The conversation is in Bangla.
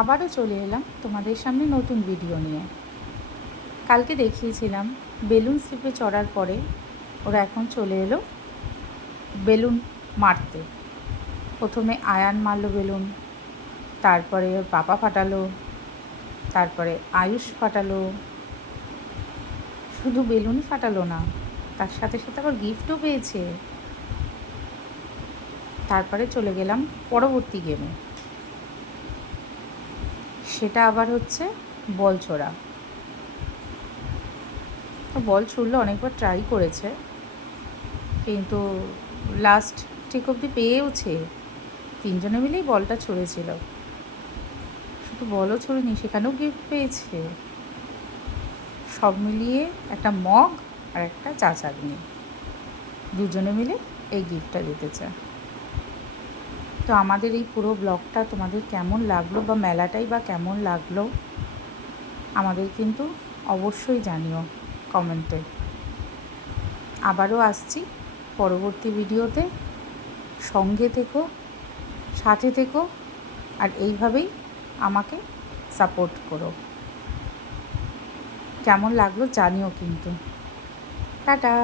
আবারও চলে এলাম তোমাদের সামনে নতুন ভিডিও নিয়ে। কালকে দেখিয়েছিলাম বেলুন স্লিপে চড়ার পরে ওরা এখন চলে এলো বেলুন মারতে। প্রথমে আয়ান মারলো বেলুন, তারপরে ওর পাপা ফাটালো, তারপরে আয়ুষ ফাটালো। শুধু বেলুনই ফাটালো না, তার সাথে সাথে আবার গিফটও পেয়েছে। তারপরে চলে গেলাম পরবর্তী গেমে, সেটা আবার হচ্ছে বল ছোড়া। তো বল ছুড়লে অনেকবার ট্রাই করেছে, কিন্তু লাস্ট ঠিক অবধি পেয়েওছে। তিনজনে মিলেই বলটা ছুঁড়েছিল, শুধু বলও ছুঁড়েনি, সেখানেও গিফট পেয়েছে। সব মিলিয়ে একটা মগ আর একটা চা চাটনি, দুজনে মিলে এই গিফটটা জিতেছে। তো আমাদের এই পুরো ব্লগটা তোমাদের কেমন লাগলো বা মেলাটাই বা কেমন লাগলো আমাদের কিন্তু অবশ্যই জানিও কমেন্টে। আবারও আসছি পরবর্তী ভিডিওতে, সঙ্গে থেকো, সাথে থেকো, আর এইভাবেই আমাকে সাপোর্ট করো। কেমন লাগলো জানিও কিন্তু। টাটা।